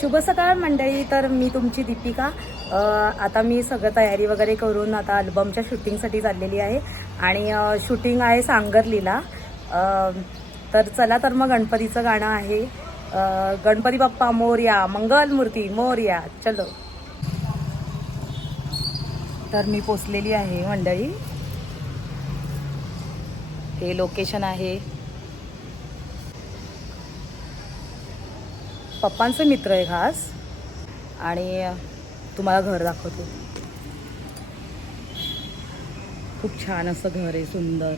शुभ सकाळ मंडळी. तर मी तुमची दीपिका. आता मी सगळं तयारी वगैरे करून आता अल्बमच्या शूटिंगसाठी चाललेली आहे आणि शूटिंग आहे सांगरलीला. तर चला तर मग गणपतीचं गाणं आहे गणपती बाप्पा मोरया, मंगल मूर्ती मोरया. चलो. तर मी पोचलेली आहे मंडळी. हे लोकेशन आहे. पप्पांचे मित्र आहे खास आणि तुम्हाला घर दाखवतो. खूप छान असं घर आहे, सुंदर.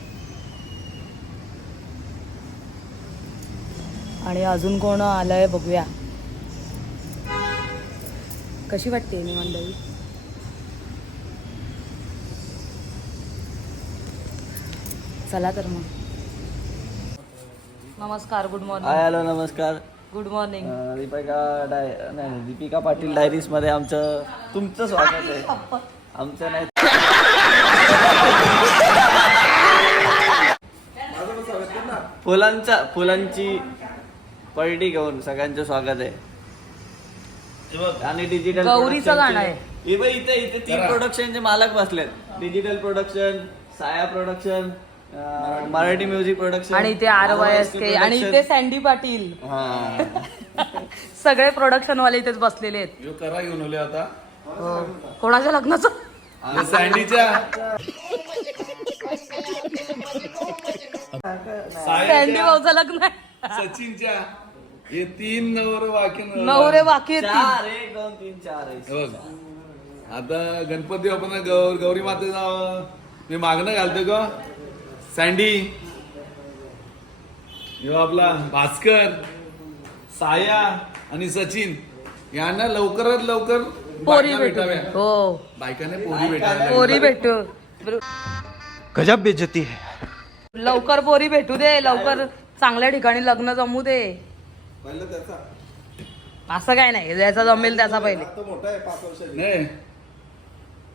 आणि अजून कोण आलंय बघूया. कशी वाटते मी मंडळी? चला तर मग. नमस्कार, गुड मॉर्निंग. हॅलो, नमस्कार, good morning. Deepika Patil diaries मध्ये आमचं तुमचं स्वागत आहे. आमचं नाही, फुलांची पलटी घेऊन सगळ्यांचं स्वागत आहे. आणि डिजिटल गौरीचं गाणं आहे. इथे 3 प्रोडक्शनचे मालक बसलेत. डिजिटल प्रोडक्शन, साया प्रोडक्शन, मराठी म्युझिक प्रोडक्शन आणि इथे RYSK आणि इथे सँडी पाटील. सगळे प्रोडक्शन वाले इथेच बसलेले आहेत. यो करा घेऊन आले आता कोणाच्या लग्नाचं? सँडीच्या सँडी भाऊचं लग्न आहे. सचिनच्या हे 3 नवरे बाकी आहेत. 4 1 2 3 4 आहे. आता गणपती बाप्पांना गौरी मातेचा मी मागणं घालतो का. सँडी, यो आपला भास्कर, साया आणि सचिन यांना लवकरात लवकर पोरी बायका भेटू. भेटाव्या. हो, बायकाने पोरी भेटाव्या. पोरी भेटू. गजब बेइज्जती है. लवकर पोरी भेटू दे, लवकर चांगल्या ठिकाणी लग्न जमू दे. असं काय नाही, ज्याचा जमेल त्याचा पहिले. नाही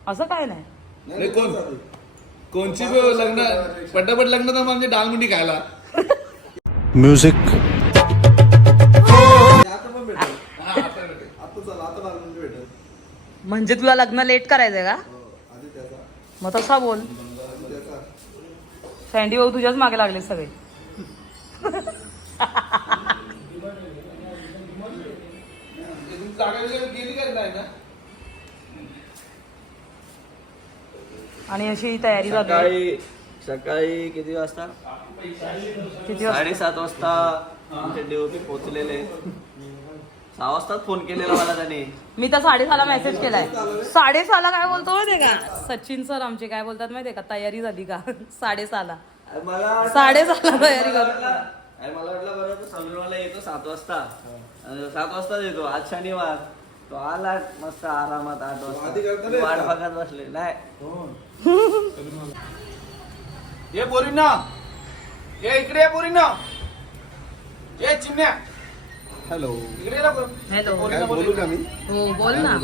असं काय नाही. नाही, कोणची लग्न पटापट लग्न तर म्हणजे डालमुंडी खायला. म्यूजिक. म्हणजे तुला लग्न लेट करायचंय का? मग तसा बोल. सँडी भाऊ तुझ्याच मागे लागले सगळे. आणि अशी तयारी झाली. सकाळी किती वाजता? किती वाजता? 7:30 वाजता आमचे DOP पोहोचलेले. 6 वाजता फोन केलेला मला त्याने. मी तर 6:30ला मेसेज केलाय. 6:30ला काय बोलतो माहितीये का सचिन सर आमचे, काय बोलतात माहितीये का, तयारी झाली का? 6:30ला. मला 6:30ला तयारी कर. मला वाटलं बरं तर सलूनवाला येतो 7 वाजता. 7 वाजताच येतो. आज शनिवार. तो आला मस्त आरामात 8 वाजता वाट बघत बसले. नाही ये पोरींना, ये इकडे ये पोरींना, ये चिमण्या. हॅलो. इकडे ये हॅलो. बोलू का मी? हो बोल ना,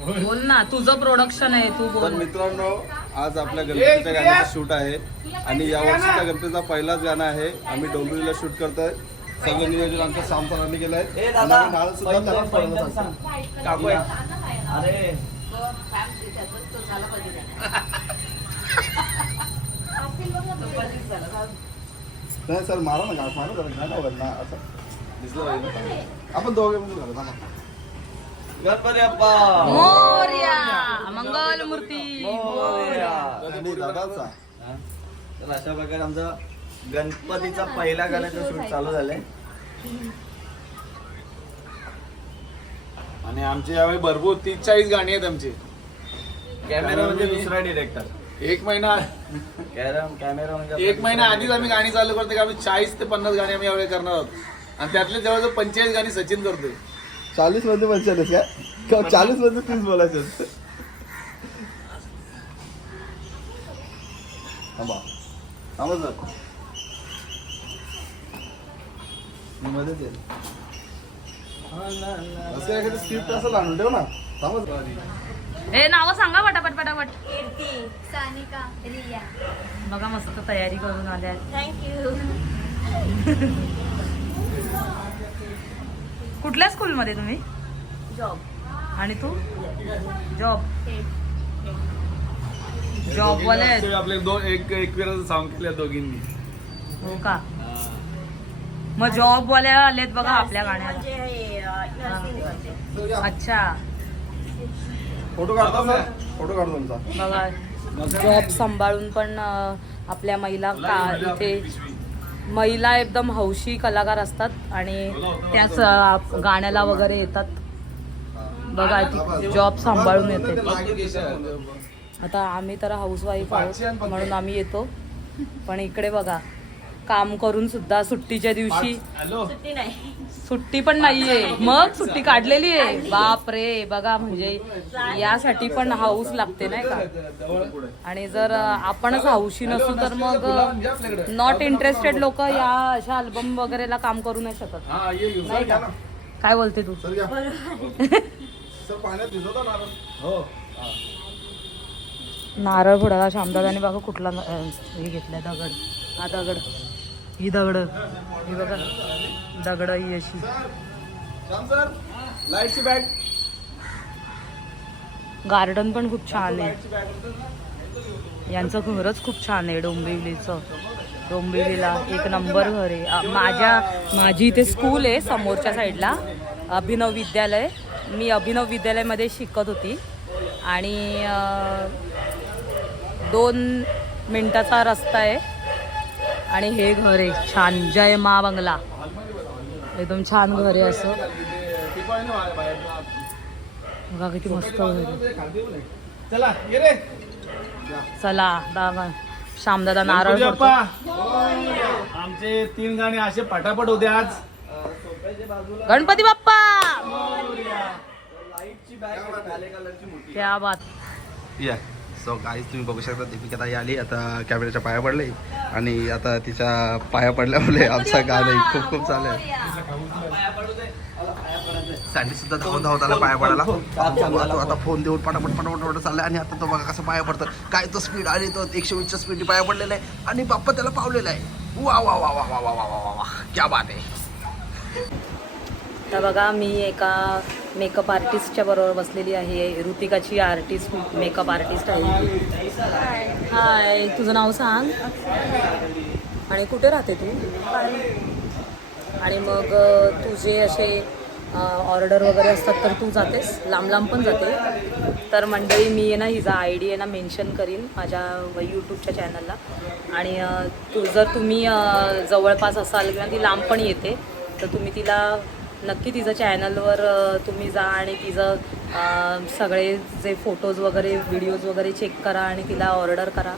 बोल ना. तुझं प्रोडक्शन आहे, तू तर बोल. मित्रांनो, आज आपल्या गणपतीच्या गाण्याचं शूट आहे आणि या वर्षीच्या गणपतीचा पहिलाच गाणं आहे. आम्ही डोंबिवलीला शूट करतोय. सगळं नियोजन आमच्या साम सरांनी केलंय. ए दादा, आणि नारळ सुद्धा त्यालाच पडलं सांगतो. काकू अरे नाही सर, मारा ना गाठ, मारा जरा, नाही आवडत ना असं दिसलं पाहिजे ना. आपण दोघे म्हणजे झालं ना. गणपती बाप्पा मोरया, मंगल मूर्ती मोरया. आणि दादाचा तर अशा प्रकारे आमचा गणपतीचा पहिला गाण्याचं शूट चालू झालंय. आणि आमची यावेळी भरपूर 30-40 गाणी आहेत आमची. कॅमेरा म्हणजे दुसरा डिरेक्टर. 1 महिना कॅमेरा म्हणजे 1 महिना आधीच आम्ही गाणी चालू करतो की आम्ही 40 ते 50 गाणी आम्ही यावेळी करणार आहोत. आणि त्यातले जवळजवळ 45 गाणी सचिन करतोय. 40 मध्ये 45 काय? 40 मध्ये 30 बोलायचं असतं. थांबा थांबा सर, मी मध्येच येईल. असं एखादी स्क्रिप्ट असं लावून ठेव ना. थांबा सर. हे नाव सांगा पटापट पटापट. कीर्ती, सानिका, रिया. बघा मस्त तयारी करून आल्या. थँक्यू. कुठल्या स्कूलमध्ये तुम्ही? आणि तू जॉब जॉबवाले आहेत आपले दोन एक वेळा साऊंड केल्या दोघींनी. हो का? मग जॉबवाले आलेत बघा आपल्या गाण्याला. अच्छा फोटो काढतो ना, फोटो काढतो तुमचा. बघा जॉब सांभाळून पण आपल्या महिला इथे महिला एकदम हौशी कलाकार असतात आणि त्याच गाण्याला वगैरे येतात. बघा जॉब सांभाळून येते. आता आम्ही तर हाऊसवाईफ आहोत म्हणून आम्ही येतो, पण इकडे बघा काम करून सुद्धा सुट्टीच्या दिवशी सुट्टी पण नाहीये, मग सुट्टी काढलेली आहे. बाप रे बघा, म्हणजे यासाठी पण हाऊस लागते नाही का? आणि जर आपणच हौशी नसू तर मग नॉट इंटरेस्टेड लोक या अशा अल्बम वगैरेला काम करू नाही शकत नाही का? काय बोलते तू? पाण्यात भिजवता नारळ. हो नारळ फोडायला श्यामदादाने बघा कुठला हे घेतलाय, दगड. हा दगड, ही दगड, ही बघा दगड ही अशी. लाईटची बॅग. गार्डन पण खूप छान आहे यांचं. खरंच खूप छान आहे डोंबिवलीचं. डोंबिवलीला एक नंबर घर आहे. माझी इथे स्कूल आहे समोरच्या साईडला, अभिनव विद्यालय. मी अभिनव विद्यालयामध्ये शिकत होती आणि 2 मिनिटाचा रस्ता आहे. आणि हे घर आहे छान, जय मा बंगला. एकदम छान घर आहे असं. बघा किती मस्त घर आहे. चला ये रे. चला दादा श्यामदादा नारळ फोडतो. आमचे 3 गाणे असे पटापट होते आज. गणपती बाप्पा लाईटची बॅग काले कलरची मोठी. क्या बात. या सो गाईज तुम्ही बघू शकता दीपिका ताई आली आता कॅमेऱ्याच्या पाया पडले आणि आता तिच्या पाया पडल्यामुळे आमचा गाणं खूप खूप चालू आहे. सँडी सुद्धा धावताना पाया पडायला आता फोन देऊन पटापट चाललाय. आणि आता तो बघा कसं पाया पडतं. काय तो स्पीड आणि तो 120च्या स्पीडने पाया पडलेला आहे आणि बाप्पा त्याला पावलेला आहे. वा वा वा वा वा वा वा वा वा क्या बात आहे. तर बघा मी एका मेकअप आर्टिस्टच्या बरोबर बसलेली आहे. ऋतिकाची आर्टिस्ट, मेकअप आर्टिस्ट आहे. हाय, तुझं नाव सांग आणि कुठे राहते तू? आणि मग तुझे असे ऑर्डर वगैरे असतात तर तू जातेस, लांब लांब पण जाते. तर मंडळी मी आहे ना हिचा ID आहे ना मेन्शन करीन माझ्या यूट्यूबच्या चॅनलला. आणि जर तुम्ही जवळपास असाल किंवा ती लांब पण येते तर तुम्ही तिला नक्की तिचं चॅनलवर तुम्ही जा आणि तिचं सगळे जे फोटोज वगैरे व्हिडिओज वगैरे चेक करा आणि तिला ऑर्डर करा.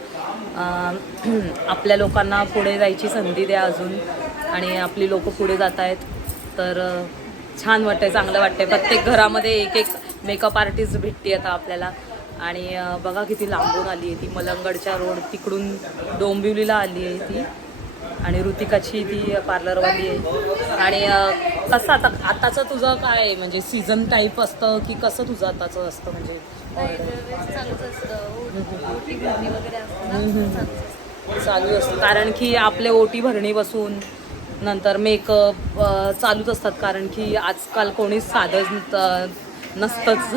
आपल्या लोकांना पुढे जायची संधी द्या अजून, आणि आपली लोकं पुढे जात आहेत तर छान वाटतंय, चांगलं वाटतंय. प्रत्येक घरामध्ये एक एक मेकअप आर्टिस्ट भेटते आता आपल्याला. आणि बघा किती लांबून आली आहे ती, मलंगडच्या रोड तिकडून डोंबिवलीला आली आहे ती. आणि ऋतिकाची ती पार्लरवाली आहे. आणि कसं आताचं तुझं काय म्हणजे सीझन टाईप असतं की कसं तुझं आताचं असतं? म्हणजे चालूच असतं, ओटी भरणी वगैरे असतं. चालू असतं कारण की आपले ओटी भरणी बसून नंतर मेकअप चालूच असतात. कारण की आजकाल कोणीच साधं नसतंच.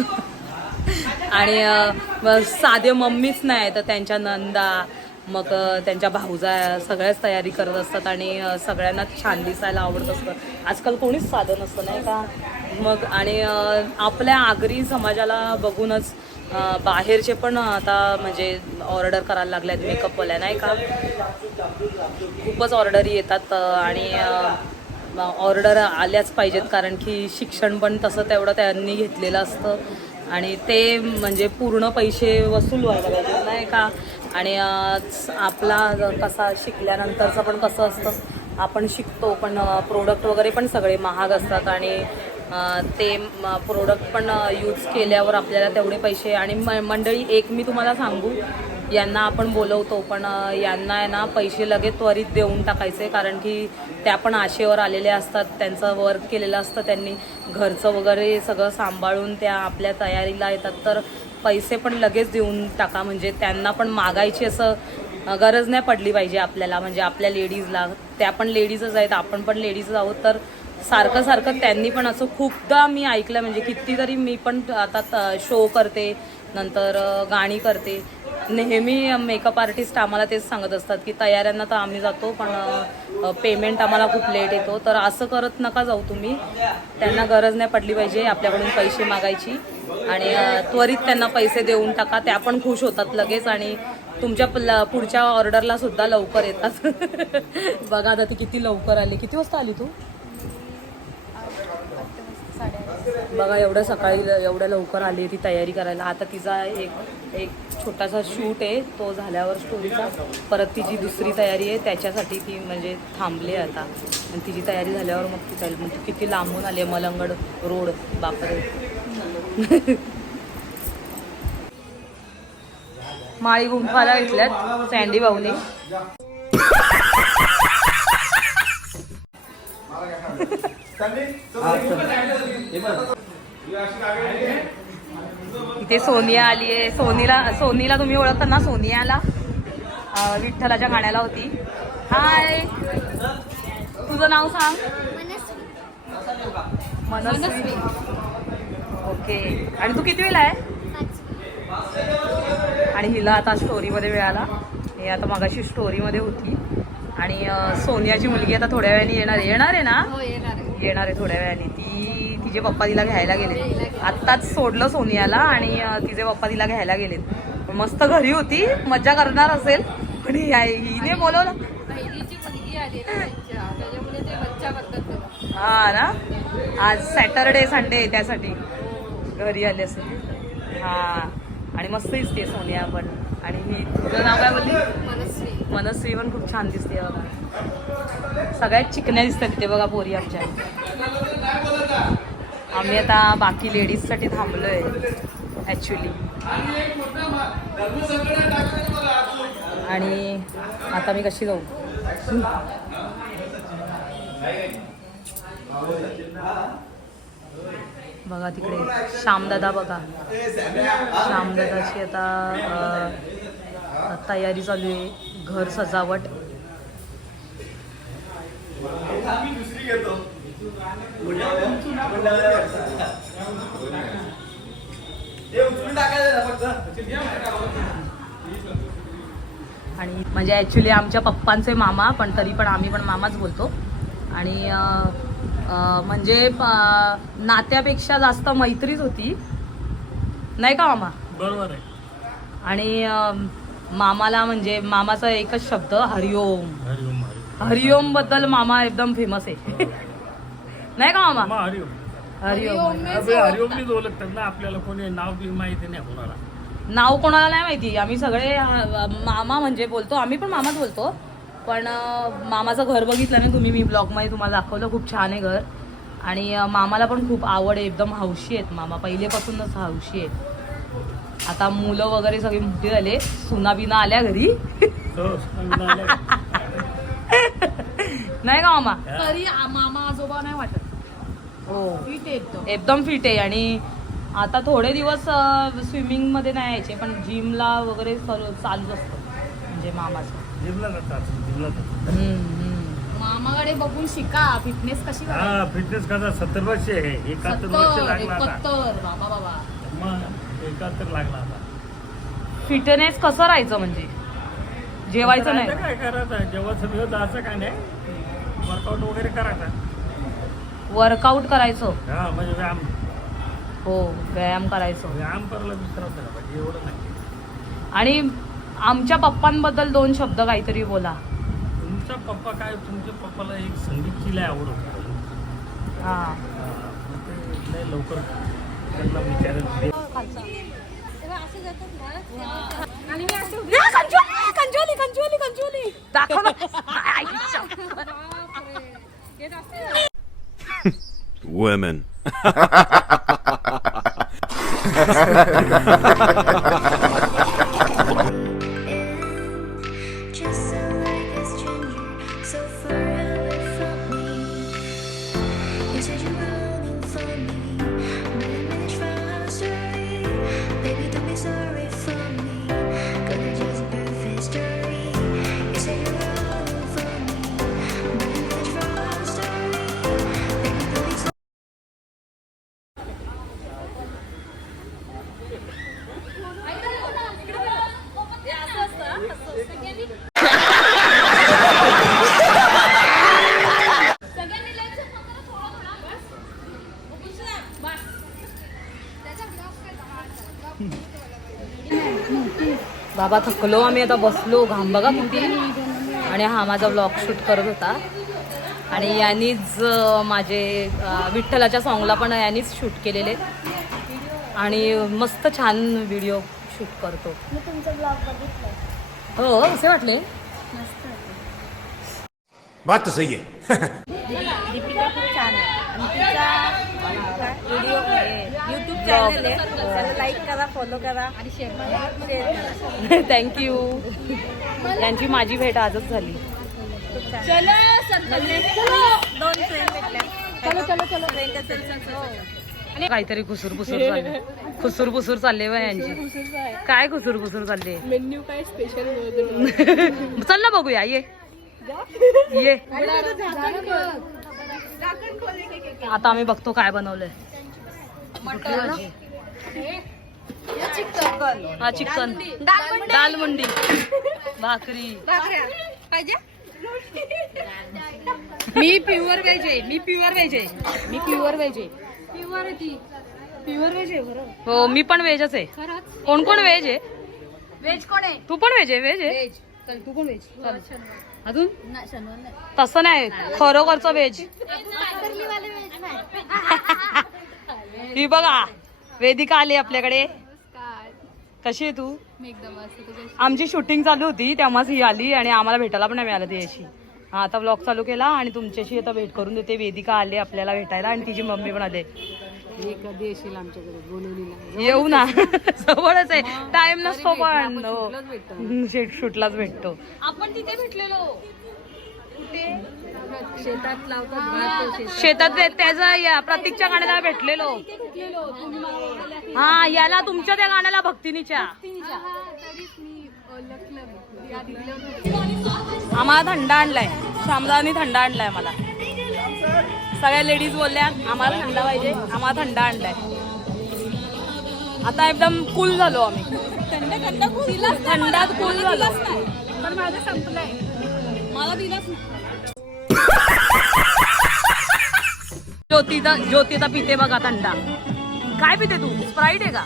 आणि साधे मम्मीच नाही तर त्यांच्या नंदा, मग त्यांच्या भाऊजा सगळ्याच तयारी करत असतात आणि सगळ्यांना छान दिसायला आवडत असतं. आजकाल कोणीच साधं नसतं नाही का? मग आणि आपल्या आगरी समाजाला बघूनच बाहेरचे पण आता म्हणजे ऑर्डर करायला लागले आहेत मेकअपवाल्या नाही का? खूपच ऑर्डरी येतात आणि ऑर्डर आल्याच पाहिजेत कारण की शिक्षण पण तसं तेवढं त्यांनी घेतलेलं असतं आणि ते म्हणजे पूर्ण पैसे वसूल व्हायला पाहिजेत नाही का? आणि आपला कसा शिकल्यानंतरचं पण कसं असतं, आपण शिकतो पण प्रोडक्ट वगैरे पण सगळे महाग असतात आणि ते प्रोडक्ट पण यूज केल्यावर आपल्याला तेवढे पैसे. आणि मंडळी एक मी तुम्हाला सांगू, यांना आपण बोलवतो पण यांना आहे ना पैसे लगेच त्वरित देऊन टाकायचे कारण की त्या पण आशेवर आलेल्या असतात. त्यांचं वर्क केलेलं असतं त्यांनी, घरचं वगैरे सगळं सांभाळून त्या आपल्या तयारीला येतात तर पैसे पण लगेच देऊन टाका. म्हणजे त्यांना पण मागायची असं गरज नाही पडली पाहिजे आपल्याला. म्हणजे आपल्या लेडीजला, त्या पण लेडीजच आहेत, आपण पण लेडीज आहोत तर सारखं सारखं त्यांनी पण असं खूपदा मी ऐकलं, म्हणजे कितीतरी मी पण आता शो करते, नंतर गाणी करते, नेहमी मेकअप आर्टिस्ट आम्हाला तेच सांगत असतात की तयाऱ्यांना तर आम्ही जातो पण पेमेंट आम्हाला खूप लेट येतो. तर असं करत नका जाऊ तुम्ही, त्यांना गरज नाही पडली पाहिजे आपल्याकडून पैसे मागायची आणि त्वरित त्यांना पैसे देऊन टाका, त्या पण खुश होतात लगेच आणि तुमच्या पुढच्या ऑर्डरला सुद्धा लवकर येतात. बघा आता ती किती लवकर आली. किती वाजता आली तू? बघा एवढं सकाळी एवढ्या लवकर आली ती तयारी करायला. आता तिचा एक छोटासा शूट आहे, तो झाल्यावर स्टोरीचा परत तिची दुसरी तयारी आहे, त्याच्यासाठी ती म्हणजे थांबली आहे आता आणि तिची तयारी झाल्यावर मग ती जाईल. मग ती किती लांबून आली आहे, मलंगड रोड, बापरे. माळी गुंफाला घेतल्यात सँडी भाऊनी. इथे सोनिया आली आहे. सोनीला तुम्ही ओळखता ना, सोनियाला विठ्ठलाच्या गाण्याला होती. हाय, तुझं नाव सांग. मनस्वी. ओके. आणि तू किती वेळा आहे? आणि हिला आता स्टोरीमध्ये मिळाला. हे आता मगाशी स्टोरीमध्ये होती आणि सोनियाची मुलगी आता थोड्या वेळाने येणार आहे ना? येणार आहे थोड्या वेळाने. तिचे पप्पा तिला घ्यायला गेले. आत्ताच सोडलं सोनियाला आणि तिचे पप्पा तिला घ्यायला गेलेत. मस्त घरी होती, मज्जा करणार असेल पण हिने बोलवलं. हा ना, आज सॅटरडे संडे त्यासाठी घरी आले असेल. हा, आणि मस्त दिसते सोनिया पण. आणि ही, तुझं नाव काय बोलली? मनस्वी पण खूप छान दिसते बघा. सगळ्यात चिकन्या दिसतात तिथे बघा पोरी आमच्या. आम्ही आता बाकी लेडीजसाठी थांबलोय ॲक्च्युली. आणि आता मी कशी जाऊ? बघा तिकडे श्यामदादा, बघा श्यामदादाची आता तयारी चालू आहे, घर सजावट. आणि म्हणजे ॲक्च्युली आमच्या पप्पांचे मामा, पण तरी पण आम्ही पण मामाच बोलतो. आणि म्हणजे नात्यापेक्षा जास्त मैत्रीच होती, नाही का मामा? बरोबर आहे. आणि मामाला म्हणजे मामाचा एकच शब्द हरिओम. हरिओम. हरिओम बद्दल मामा एकदम फेमस आहे. नाही का मामा? हरिओम. हरिओम. हरिओमनीच ओळखतात ना आपल्याला, कोणी नाव बी माहिती नाही कोणाला. नाव कोणाला नाही माहिती, आम्ही सगळे मामा म्हणजे बोलतो, आम्ही पण मामाच बोलतो. पण मामाचं घर बघितलं ना तुम्ही, मी ब्लॉगमध्ये तुम्हाला दाखवलं, खूप छान आहे घर. आणि मामाला पण खूप आवड आहे, एकदम हौशी आहेत मामा, पहिलेपासूनच हौशी आहेत. आता मुलं वगैरे सगळी मोठी झाले, सुना बिना आल्या घरी. नाही का मामा? तरी मामा आजोबा नाही वाटत. हो, फिट आहे एकदम फिट आहे. आणि आता थोडे दिवस स्विमिंगमध्ये नाही यायचे, पण जिमला वगैरे चालू असतं म्हणजे मामाचं. मामाकडे बघून शिका, फिटनेस कशी फिटनेस कसा. 70 वर्ष आहे, 71 वर्ष लागला आता. 71 बाबा. मग 71 लागला आता. फिटनेस कसं राहायचं म्हणजे? जेवायचं नाही, काय करायचं, जेव्हा सगळं जायचं काय नाही, वर्कआउट वगैरे करायचा. वर्कआउट करायचं. हा, म्हणजे व्यायाम. हो, व्यायाम करायचं. व्यायाम करायला दुसरं पाहिजे, एवढं नाही. आणि आमच्या पप्पांबद्दल 2 शब्द काहीतरी बोला. तुमचा पप्पा काय, तुमच्या पप्पाला एक संगीतची लय आवड होती. हा, लय लवकर त्यांना विचारत. कंजोली दाखव ना. Women. Just so like a stranger, so far away from me. You said you're running from me, but I managed from our story. Baby, don't be sorry for me, 'cause it's just a perfect story. You said you're running from me, but I managed from our story. Baby, बाबा थकलो आम्ही, आता बसलो, घाम बघा किती. आणि हा माझा व्लॉग शूट करत होता आणि यांनीच माझे विठ्ठलाच्या सॉंगला पण यांनीच शूट केलेले आणि मस्त छान व्हिडिओ शूट करतो. मी तुमचा ब्लॉग बघितला. हो कसे वाटले? बात तो सही है. दीपिका खूप छान आहे आणि तिचा व्हिडिओ यूट्यूब चॅनल आहे, त्याला लाईक करा, फॉलो करा आणि शेअर करा. थँक्यू. यांची माझी भेट आजच झाली. दोन फ्रेंड भेटल्या. काहीतरी खुसूर चालले, खुसूर चालले व यांची. काय खुसूर चालले? मेन्यू काय स्पेशल चल ना बघूया, ये ये. आता आम्ही बघतो काय बनवलंय. हा चिकन, दाल मंडी, भाकरी. मी प्युअर व्हेज आहे. हो मी पण व्हेजच आहे. कोण व्हेज आहे? व्हेज कोण आहे? तू पण व्हेज आहे? चल तू पण व्हेज. अजून तसं नाही, खरोखरचं व्हेज. ही बघा वेदिका आली आपल्याकडे. कशी आहे तू? आमची शूटिंग चालू होती तेव्हाच ही आली आणि आम्हाला भेटायला पण नाही मिळालं त्याशी. हा आता व्लॉग चालू केला आणि तुमच्याशी आता भेट करून देते. वेदिका आले आपल्याला भेटायला आणि तिची मम्मी पण आले. कधी येशील आमच्याकडे बोलवणीला? येऊ ना, जवळच आहे, टाइम नसतो पण शूटलाच भेटतो. आपण तिथे भेटलेलो. शेतात लावतात. शेतात त्याचा या प्रतीकच्या गाण्याला भेटलेलो. हा याला तुमच्या त्या गाण्याला भक्तिनीच्या. आम्हाला थंड आणलाय, श्यामदानी थंड आणलाय मला. सगळ्या लेडीज बोलल्या आम्हाला थंड पाहिजे, आम्हाला थंड आणलाय. आता एकदम कूल झालो आम्ही, थंडात कूल झालो. पण माझं संपलंय, मला दिलाच नाही. ज्योतिता पिते बघा थंडा. काय पिते तू? स्प्राईट आहे का?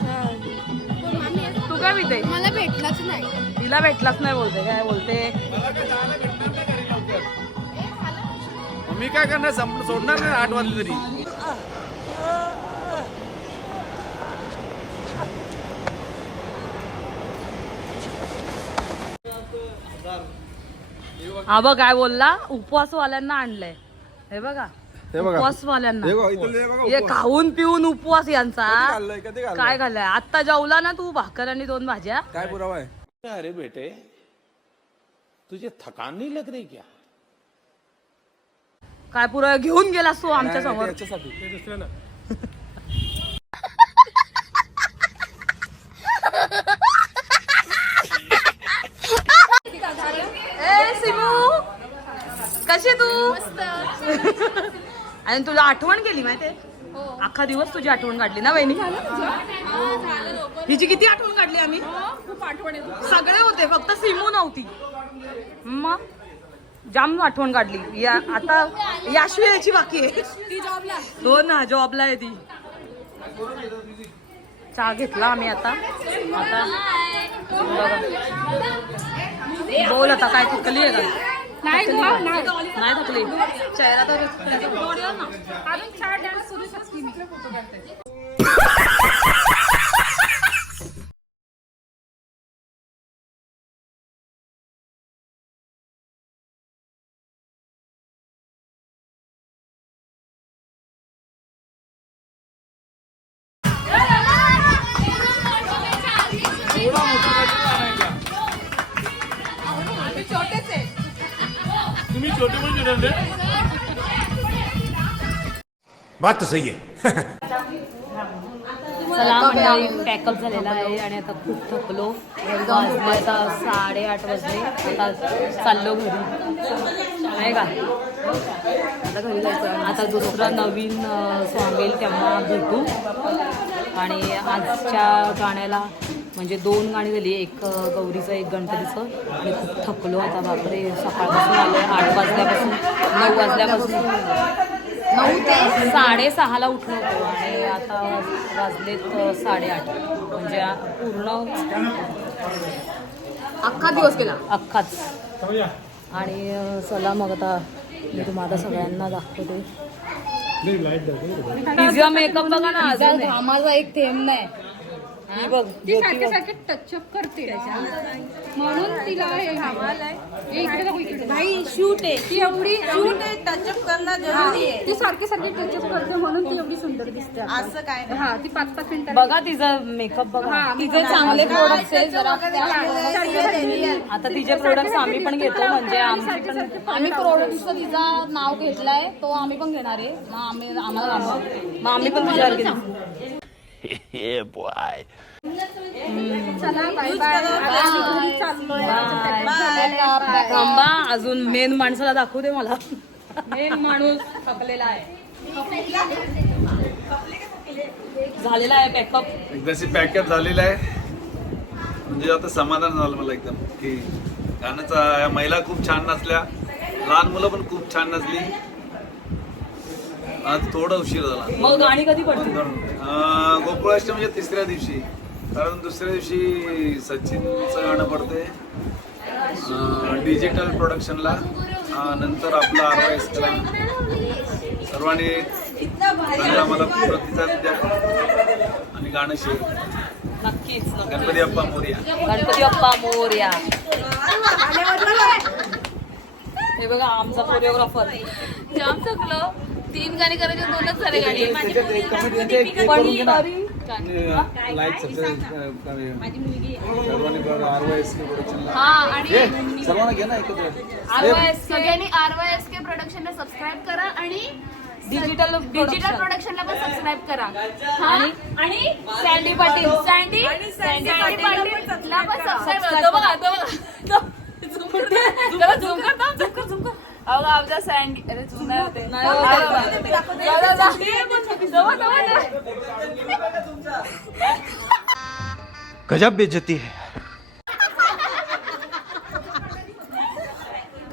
तू काय पिते? मला भेटलाच नाही. तिला भेटलाच नाही बोलते. काय बोलते? मी काय करणार, सोडणार नाही 8 वाजले तरी. हा बघ काय बोलला, उपवासवाल्यांना आणलंय. हे बघा उपवासवाल्यांना, हे खाऊन पिऊन उपवास यांचा. काय खाल्लंय? आता जेवला ना तू, भाकर आणि 2 भाज्या. काय पुरावा आहे? अरे बेटे तुझे थकान नहीं लग रही क्या? काय पुरं घेऊन गेलास तू आमच्या समोर? ए सिमू कशी तू? आणि तुला आठवण केली माहितीये, अख्खा दिवस तुझी आठवण काढली ना वहिनी. हिची किती आठवण काढली आम्ही. खूप आठवण येतो. सगळे होते, फक्त सिमू नव्हती. मग जाम आठवण काढली. या आता याशू यायची बाकी आहे. ती जॉबला. हो ना, जॉबला आहे ती. चहा घेतला आम्ही आता. बघा. बोल आता, काय थकली आहे का? नाही थकली. चेहरा तर अजून 4 डान्स सुरू शकते मी. तुम्ही छोटे पण जुळले. बात तो सही है. चला मंडळी, पॅकअप झालेला आहे आणि आता खूप थकलो. वाजले आता 8:30 वाजले. आता चाललो घरी, आहे का? आता घरी जायचं. आता दुसरं नवीन सॉंग येईल तेव्हा भेटू. आणि आजच्या गाण्याला म्हणजे 2 गाणी झाली, एक गौरीचं एक गणपतीचं. आणि खूप थकलो आता, बापरे. सकाळपासून आलो, 8 वाजल्यापासून 9 वाजल्यापासून 9 ते 6:30 उठलो होतो आणि आता वाजलेत 8:30 म्हणजे पूर्ण अख्खा दिवस गेला. अख्खाच. आणि चला मग आता मी तुम्हाला सगळ्यांना दाखवते. तिचा मेकअप बघा ना, अजून घामाचा एक थेंब नाही. ही बघ ती सारखे सारखे टचअप करते म्हणून तिला हे घामालाय. इकडे बघ, इकडे भाई शूट आहे, ती एवढी शूट आहे, टचअप करणं जरुरी आहे. ती सारखे सारखे टचअप करते म्हणून ती एवढी सुंदर दिसते. असं काय नाही. हा ती 5-5 मिनिटं बघा तिचा मेकअप बघा. तिचे चांगले प्रोडक्ट्स आहे जरा. आता तिचे प्रोडक्ट्स आम्ही पण घेतो, म्हणजे आम्ही प्रोडक्टचं तिचा नाव घेतलाय तो आम्ही पण घेणार आहे. मग आम्ही पण तुझ्यावर घेऊ. चला बाय बाय. थांबा, अजून मेन माणसाला दाखवू दे मला. मेन माणूस थकलेला आहे, झालेला आहे पॅकअप. एकदाची पॅकअप झालेला आहे, म्हणजे आता समाधान झालं मला एकदम की गाण्याचा या महिला खूप छान नाचल्या, लहान मुलं पण खूप छान नाचली. आज थोडा उशीर झाला. मग गाणी कधी पडते? गोकुळाष्टमीच्या 3ऱ्या दिवशी, कारण 2ऱ्या दिवशी सचिनचं गाणं पडते डिजिटल प्रोडक्शनला, नंतर आपला RYS ला. सर्वांनी चांगला मला प्रतिसाद द्या आणि गाणं शेअर. नक्कीच. गणपती बाप्पा मोरया. गणपती बाप्पा मोरया. हे बघा आमचा कोरिओग्राफर. जाम चुकलं. 3 गाणी करायचे, 2च झाले गाणी. लाईक हा आणि सर्वांना घे ना एकत्र. सगळ्यांनी RYSK प्रोडक्शनला सबस्क्राईब करा आणि डिजिटल प्रोडक्शनला पण सबस्क्राईब करा. आणि सँडी पाटील पाटीलला पण सबस्क्राईब करा. बघा अहो आमचा सँडी, अरे तू नाही होते. गजब बेइज्जती है.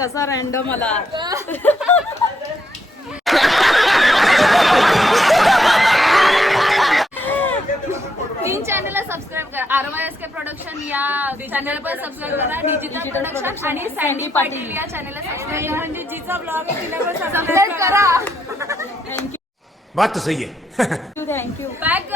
कसा रॅन्डम आला. तीन चॅनलला सबस्क्राईब करा. RYSK प्रोडक्शन या चॅनल पण सबस्क्राईब करा. डिजिटल प्रोडक्शन आणि सँडी पाटील या चॅनलला सबस्क्राईब करा. म्हणजे जिचा ब्लॉग आहे तिला पण सबस्क्राईब करा. बात तो सही है. थँक्यू. बॅक